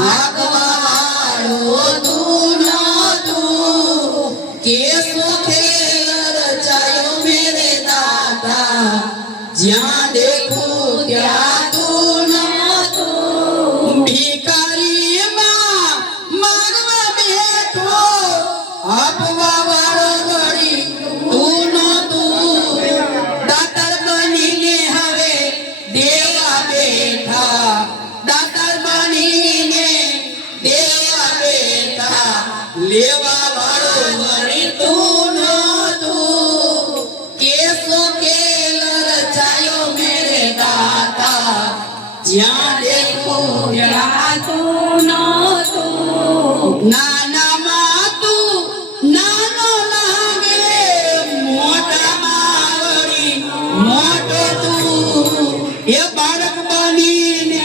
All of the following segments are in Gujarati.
ભાગવાળો તું ન તું કેસો ખેલ રચાયો મેરે દાતા જ્યાં દેખું ત્યાં તું ન તું ભિખારી માં માગવા બેઠો આપવા વાળો વળી તું ન તું દાતાર બનીને હવે દેવા બેઠા દાતાર બનીને દેવા બેઠા લેવા વાળો વળી તું ન તું કેસો ખેલ રચાયો મેરે દાતા જ્યાં દેખું ત્યાં તું ન તું નાનામાં તું નાનો લાગે મોટામાં વળી મોટો તું એ બાળક બનીને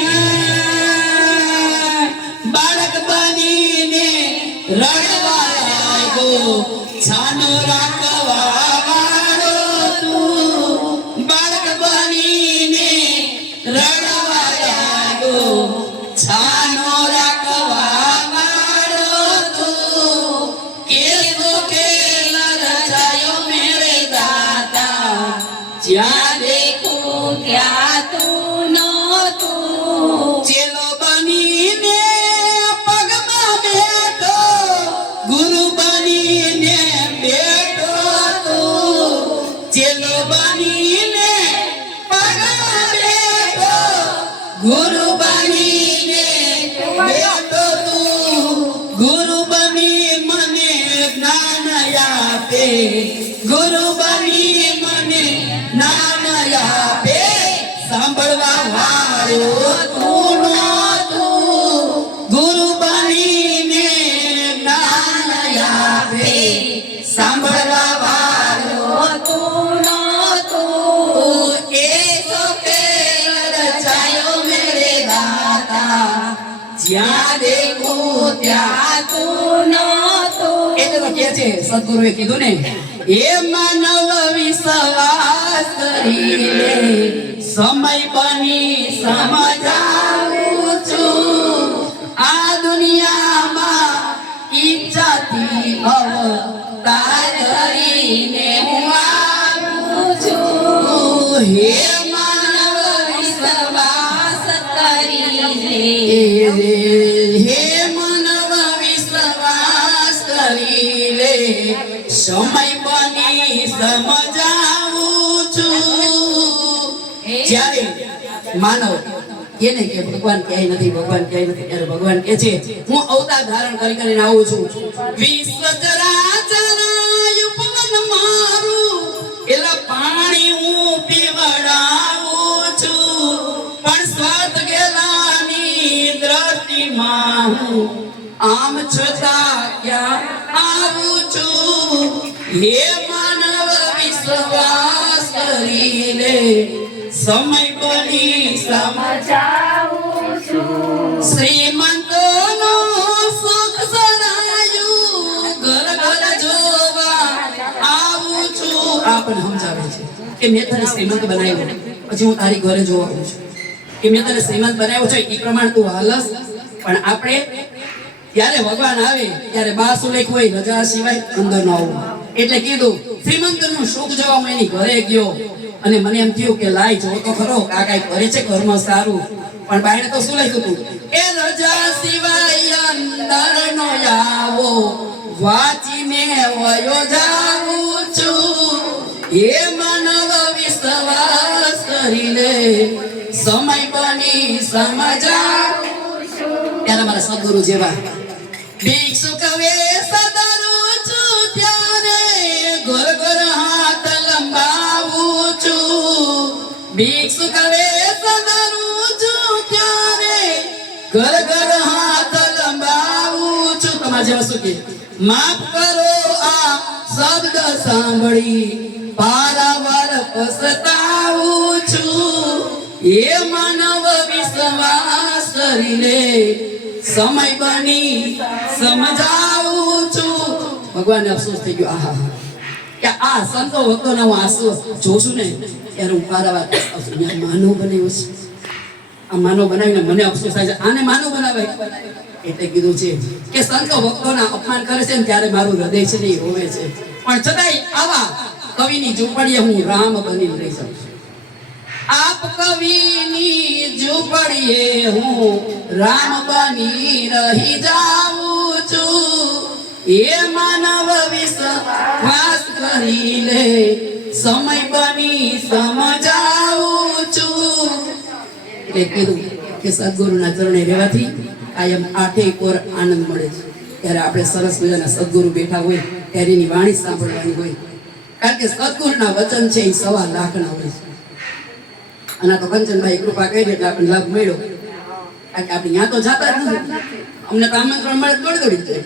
રડવા લાગ્યો છાનો રાખવા વાળો તું બાળક બનીને રડવા લાગ્યો છાનો રાખવા વાળો તું કેસો ખેલ રચાયો મેરે દાતા જ્યાં દેખું ત્યાં તું ન તું ચેલો બનીને પગમાં બેઠો ગુરુ બનીને બેઠો તું ચેલો બનીને પગમાં બેઠો ગુરુ બનીને બેઠો તું ગુરુ બની મને જ્ઞાન આપે ગુરુ બની મને જ્ઞાન આપે સાંભળવા વાળો તું ન તું ગુરુ બનીને જ્ઞાન આપે સાંભળવા વાળો તું ન તું એસો ખેલ રચાયો મેરે દાતા જ્યાં દેખું ત્યાં તું ન તું એટલે તો કે છે સદગુરુએ કીધું ને એ માનવ વિશ્વાસ કરી લે સમય બની સમજાવું છું આ દુનિયામાં ઈચ્છાથી અવતાર ધરીને હું આવું છું હે માનવ વિશ્વાસ કરી લે હે માનવ વિશ્વાસ કરી લે સમય બની સમજાવું છું જ્યારે માનવ એને કે ભગવાન ક્યાંય નથી ભગવાન ક્યાંય નથી ત્યારે ભગવાન કે છે હું અવતાર ધારણ કરીને આવું છું વિશ્વ ચરાચરાયુપમન મારું એલા પાણી હું પીવડાવું છું પણ સ્વાર્થ ગેલાની દ્રષ્ટિમાં હું આમ છતાં ક્યાં આવું છું હે માનવ વિશ્વાસ કરી લે સમય બની સમજાવું છું શ્રીમંતોનો સુખ સરાયું ઘર ઘર જોવા આવું છું આપણને સમજાવે છે કે મેં તને શ્રીમંત બનાવ્યો પછી હું તારી ઘરે જોવા આવું છું કે મેં તને શ્રીમંત બનાવ્યો છે એ પ્રમાણે તું હાલસ પણ આપણે ત્યારે ભગવાન આવે ત્યારે બા સુલેખ હોય રજા સિવાય અંદર ન આવવું એટલે કીધું શ્રીમંતનું સુખ જોવા હું એની ઘરે ગયો અને મને એમ થયું કે લાય જો તો ખરો કાકા કરે છે ઘરમાં સારું પણ બાયણે તો શું લખ્યું હતું એ રજા સિવાય અંદર નો આવો વાંચીને વયો જાઉં છું એ માનવ વિશ્વાસ કરી લે સમય બની સમજાવું છું ત્યારે મારા સદગુરુ જેવા ભિક્ષુક વેશ ધરું છું ત્યારે ઘર ઘર હાથ લંબાવું છું ભિક્ષુક વેશ ધરું છું ત્યારે ઘર ઘર હાથ લંબાવું છું તમારે જેવા શું કે માફ કરો આ શબ્દ સાંભળી પારાવાર પસ્તાવું છું એ માનવ વિશ્વાસ કરી લે સમય બની સમજાવું છું ભગવાનને અફસોસ થઈ ગયો આહા કે આ સંતો ભક્તોના હું આંસુ જોશું ને ત્યારે હું પારાવાર પસ્તાવું છું માનવ બન્યો છે આ માનવ બનાવીને મને અફસોસ થાય છે, આને માનવ બનાવાય. એટલે કીધું છે કે સંતો ભક્તોના અપમાન કરે છે ને ત્યારે મારું હૃદય છે ને એ રોવે છે, પણ છતાંય આવા કવિની ઝૂંપડીએ હું રામ બની રહી છું. આપ કવિની ઝૂંપડીએ હું રામ બની રહી જાઉં છું. એ માનવ વિશ્વાસ કરી લે, સમય બની સમજાવું છું. એટલે કીધું કે સદગુરુના ચરણે રહેવાથી કાયમ આઠે કોર આનંદ મળે છે. ત્યારે આપણે સરસ મજાના સદગુરુ બેઠા હોય ત્યારે એની વાણી સાંભળવાની હોય, કારણ કે સદગુરુના વચન છે એ 1.25 લાખના હોય છે. અને તો કંચનભાઈ કૃપા કરી એટલે આપણને લાભ મળ્યો, કારણ કે આપણે ત્યાં તો જતા જ નથી, અમને તો આમંત્રણ મળે દોડી જાય.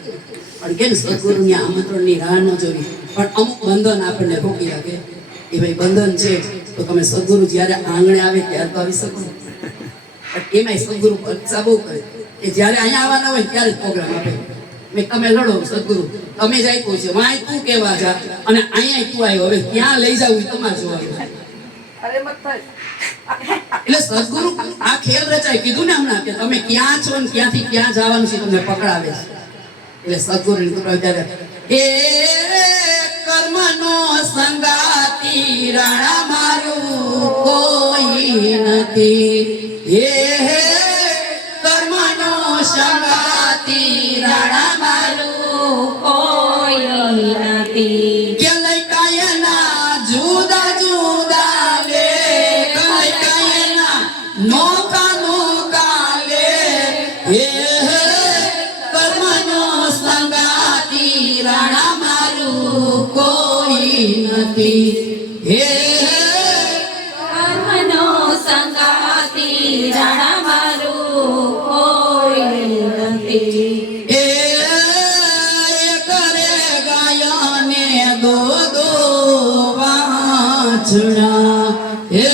પણ કેમ સદગુરુની આમંત્રણની રાહ ન જોવી, પણ અમુક બંધન આપણને રોકી રાખે. એ ભાઈ બંધન છે તો તમે સદગુરુ જ્યારે આંગણે આવે ત્યારે તો આવી શકો, પણ એમાંય સદગુરુ પરીક્ષા બહુ કરે કે જ્યારે અહીંયા આવવાના હોય ત્યારે જ પ્રોગ્રામ આપે. મેં તમે લડો સદગુરુ, તમે જ આપ્યું છે, વાય તું કેવા જા અને અહીંયા તું આવ્યો, હવે ક્યાં લઈ જવું તમારે જોવાનું. એટલે સદગુરુ આ ખેલ રચાય, કીધું ને હમણાં કે તમે ક્યાં છો ને ક્યાંથી ક્યાં જવાનું છે તમને પકડાવે છે. એટલે સદગુરુ ત્યારે એ કર્મનો સંગાતી રાણા મારું કોઈ નથી, હે કર્મનો સંગાતી રાણા મારું કોઈ નથી. કે લઈ કાયના જુદા જુદા લે, લઈ કાયના નોખા નોખા લે, હે કર્મનો સંગાતી રાણા મારું કોઈ નથી. હે કર્મનો સંગાતી રાણા મારું કોઈ નથી. એ કરે ગાયને દો વાછડા, હે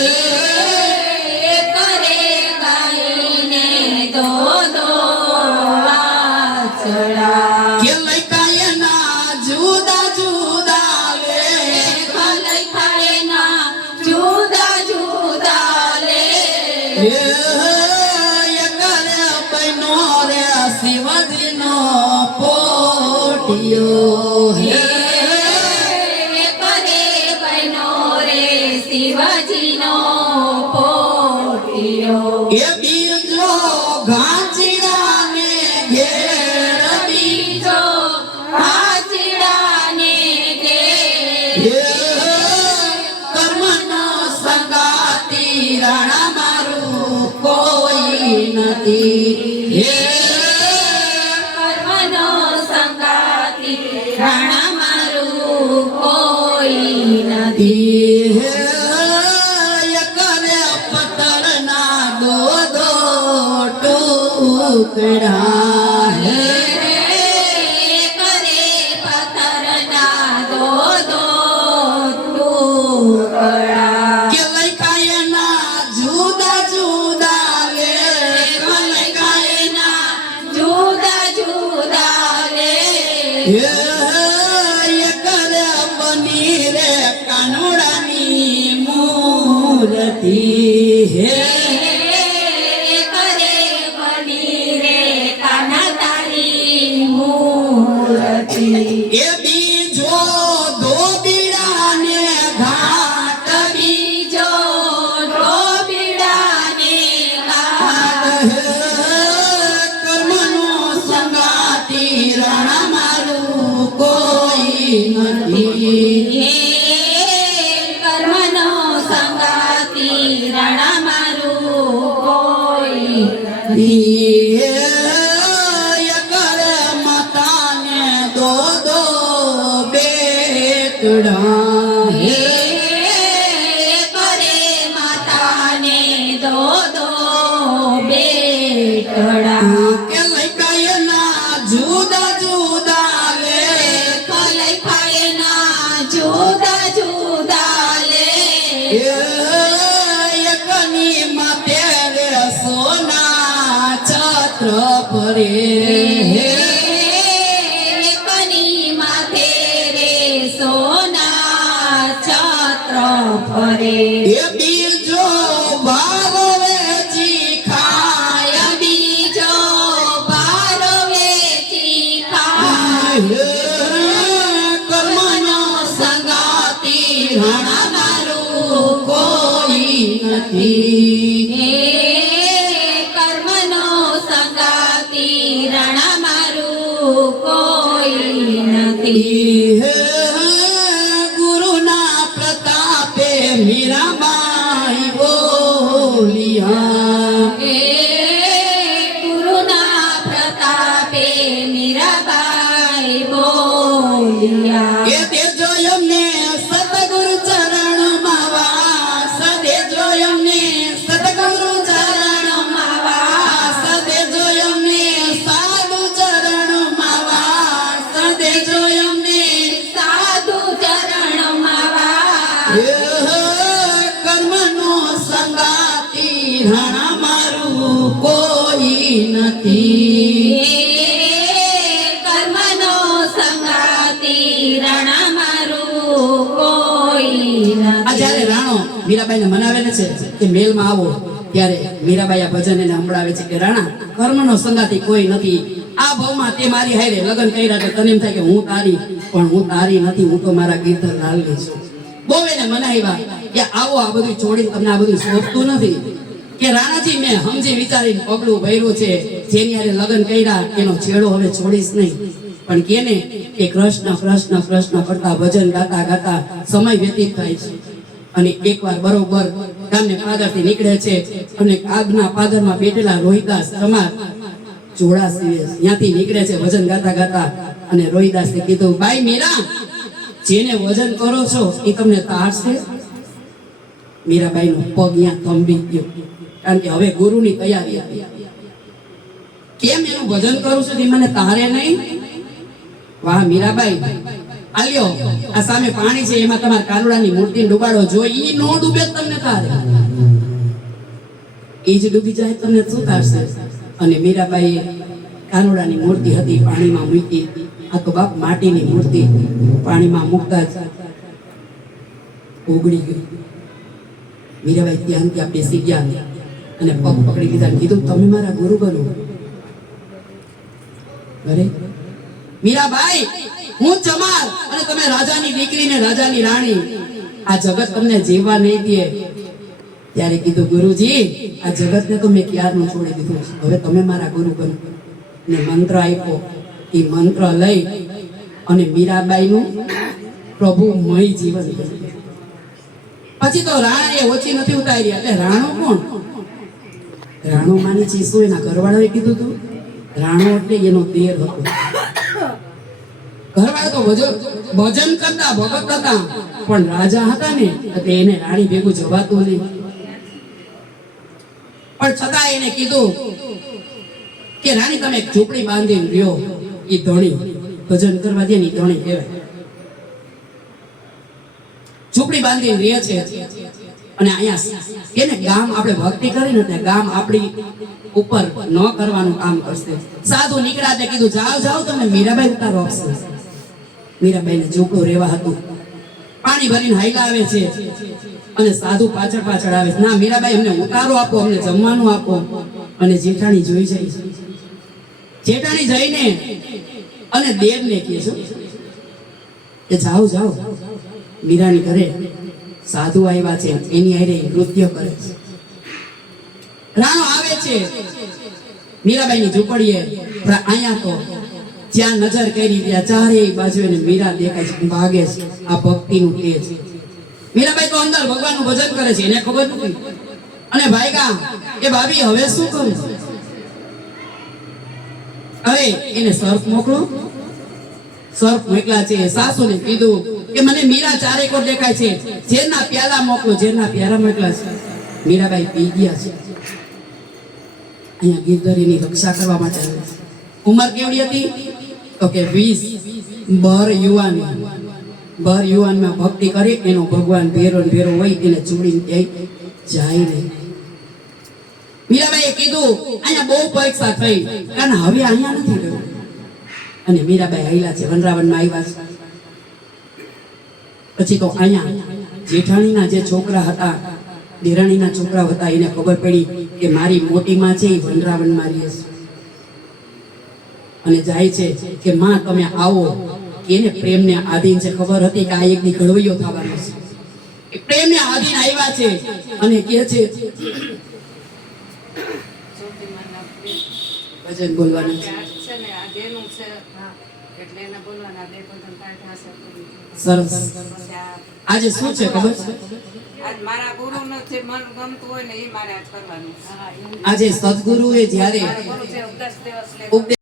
કરે ગાયને દો વાછડા. કે લઈ કાયના જુદા જુદા લે, લઈ ખાયના જુદા જુદા લે, હે કરે બહેનો રે શિવજીનો પોટિયો, હે કરે બહેનો રે શિવજીનો પોટિયો. એ બીજો ઘાંચીડાને ઘેર બીજો હાજડાને ઘેર, હે કર્મનો સંગાતી રાણા મારું કોઈ નથી. હે કર્મનો સંગાતી રાણા મારું કોઈ નથી. હે કરે પથ્થરના દો ટુકડા, હે કરે પથ્થરના દો ટુકડા. કે લઈ કાયના જુદા જુદા લે, લઈ કાયના જુદા જુદા લે, હે કરે બની રે કાનુડાની મૂર્તિ, હે કરે બની રે કાના તારી મૂર્તિ. એ બીજો ધોબીડાને ઘાટ, બીજો ઢોબીડાને ઘાટ, હે કર્મનો સંગાતી રાણા મારું કોઈ નથી. કર્મનો સંગાતી રાણા મારું કોઈ નથી. કરે માતાને દો બેટડા, હે કરે માતાને દો બેટડા. કે લઈ કાયના જુદા જુદા લે, લઈ ખાયના જુદા જુદા લે, એકની માતે રે સોના છત્ર પરે, કની માથે રે સોના છત્ર ફરે. એ બીજો ભાવ વેચી ખા બોલિયા એ દેજો અમને સતગુરુ ચરણમાં વાસ, દેજો અમને સતગુરુ ચરણમાં વાસ, દેજો અમને સાધુ ચરણમાં વાસ, દેજો અમને સાધુ ચરણમાં વાસ. કર્મનો સંગાતી રણ મારું કોઈ નથી. કર્મનો સંગાતી રણ મારું કોઈ આ નથી. જ્યારે રાણો મીરાબાઈને મનાવે ને છે કે મેલમાં આવો, ત્યારે મીરાબાઈ આ ભજન એને સંભળાવે છે કે રાણા, કર્મનો સંગાતી કોઈ નથી. આ ભવમાં તે મારી હારે લગ્ન કર્યા તો તને એમ થાય કે હું તારી, પણ હું તારી નથી, હું તો મારા ગીરધરલાલની છું. બહુ એને મનાવ્યા કે આવો, આ બધું છોડીને તમને આ બધું શોભતું નથી. કે રાણાજી, મેં સમજી વિચારીને પગલું ભર્યું છે, જેની હારે લગ્ન કર્યા એનો છેડો હવે છોડીશ નહીં. પણ કેને કે કૃષ્ણ કૃષ્ણ કૃષ્ણ કરતા ભજન ગાતા ગાતા સમય વ્યતીત થાય છે. અને એકવાર બરોબર ગામને પાદરથી નીકળે છે અને આગના પાદરમાં બેઠેલા રોહિદાસ સમાજ જોડા સીવે ત્યાંથી નીકળે છે ભજન ગાતા ગાતા. અને રોહિદાસે કીધું, ભાઈ મીરા, જેને વજન કરો છો એ તમને તારશે. મીરાબાઈનો પગ ત્યાં થંભી ગયો, કારણ કે હવે ગુરુની તૈયારી હતી. કેમ એનું ભજન કરું છું તે મને તારે નહીં? વાહ મીરાબાઈ, આલ્યો આ સામે પાણી છે, એમાં તમારા કાનુડાની મૂર્તિ ડૂબાડો. જો ઈ નો ડૂબે તમને તારે, ઈ જ ડૂબી જાય તમને શું તારશે? અને મીરાબાઈએ કાનુડાની મૂર્તિ હતી પાણીમાં મૂકી. આ તો બાપ માટીની મૂર્તિ પાણીમાં મૂકતા જ ઓગળી ગઈ. મીરાબાઈ ત્યાં ત્યાં બેસી ગયા અને પગ પકડી લીધા અને કીધું, તમે મારા ગુરુ બનો. અરે મીરાબાઈ, હું ચમાર અને તમે રાજાની દીકરી ને રાજાની રાણી. આ જગત તમને જીવવા નહીં દે. ત્યારે કીધું, ગુરુજી, આ જગતને તો મેં ક્યારનું છોડી દીધું, હવે તમે મારા ગુરુ બનો. ને મંત્ર આપ્યો. એ મંત્ર લઈ અને મીરાબાઈનું પ્રભુમય જીવન કર્યું. પછી તો રાણા એ ઓછી નથી ઉતારી. એટલે રાણો કોણ? રાણો માની છે શું? એના ઘરવાળાએ કીધું હતું. રાણો એટલે એનો દેર હતો. ઘરવાળા તો ભજન કરતા ભગત હતા, પણ રાજા હતા ને એટલે એને રાણી ભેગું જવાતું નહીં. પણ છતાં એને કીધું કે રાણી, તમે એક ઝૂંપડી બાંધીને રહ્યો. એ ધણી ભજન કરવા દે ને ધણી કહેવાય. ઝૂંપડી બાંધીને રહે છે. અને અહીંયા એને ગામ આપણે ભક્તિ કરીને એટલે ગામ આપણી ઉપર ન કરવાનું કામ કરશે. સાધુ નીકળ્યા તે કીધું, જાઓ જાઓ, તમને મીરાબાઈ ઉતારો આપશે. મીરાબાઈને ઝૂંપડું રહેવા હતું. પાણી ભરીને હાઈલા આવે છે અને સાધુ પાછળ પાછળ આવે છે. ના મીરાબાઈ, અમને ઉતારો આપો, અમને જમવાનું આપો. અને જેઠાણી જોઈ જાય છે. જેઠાણી જઈને અને દેવને કહે છે કે જાઓ જાઓ, મીરાની ઘરે સાધુ આવ્યા છે, એની હારે નૃત્ય કરે છે. રાણો આવે છે મીરાબાઈની ઝૂંપડીએ. પણ અહીંયા તો જ્યાં નજર કરી ત્યાં ચારેય બાજુ એને મીરા દેખાય છે, ભાગે છે. આ ભક્તિનું તેજ. મીરાબાઈ તો અંદર ભગવાનનું ભજન કરે છે, એને ખબર નથી. અને ભાઈગા એ ભાભી, હવે શું કરું? અરે એને સર્પ મોકલો. સર્પ મોકલા છે. સાસુને કીધું કે મને મીરા ચારે કોર દેખાય છે, જેના પ્યાલા મોકલો. જેના પ્યાલા મોકલા છે. મીરાબાઈ પી ગયા છે. અહીંયા ગિરધરીની રક્ષા કરવા માટે આવે છે. ઉંમર કેવડી હતી? તો કે 20. બર યુવાન. બર યુવાનમાં ભક્તિ કરી એનો ભગવાન ભેરો ભેરો હોય એને છોડીને ક્યાંય જાય નહીં. મીરાબાઈએ કીધું, અહીંયા બહુ પરીક્ષા થઈ, કારણ હવે અહીંયા નથી રહ્યું. અને મીરાબાઈ આયલા છે, વનરાવનમાં આવ્યા છે. પછી તો અહીંયા જેઠાણીના જે છોકરા હતા, દેરાણીના છોકરા હતા, એને ખબર પડી કે મારી મોટી માં છે એ વનરાવનમાં રહે છે. અને જાય છે કે માં તમે આવો. એને પ્રેમને આધીન છે, ખબર હતી કે આ એક દી ઘડવૈયો થવાનો છે. એ પ્રેમને આધીન આવ્યા છે અને કહે છે ભજન બોલવાનું છે. સરસ. આજે શું છે ખબર છે? આજે સદગુરુએ જ્યારે ઉપદેશ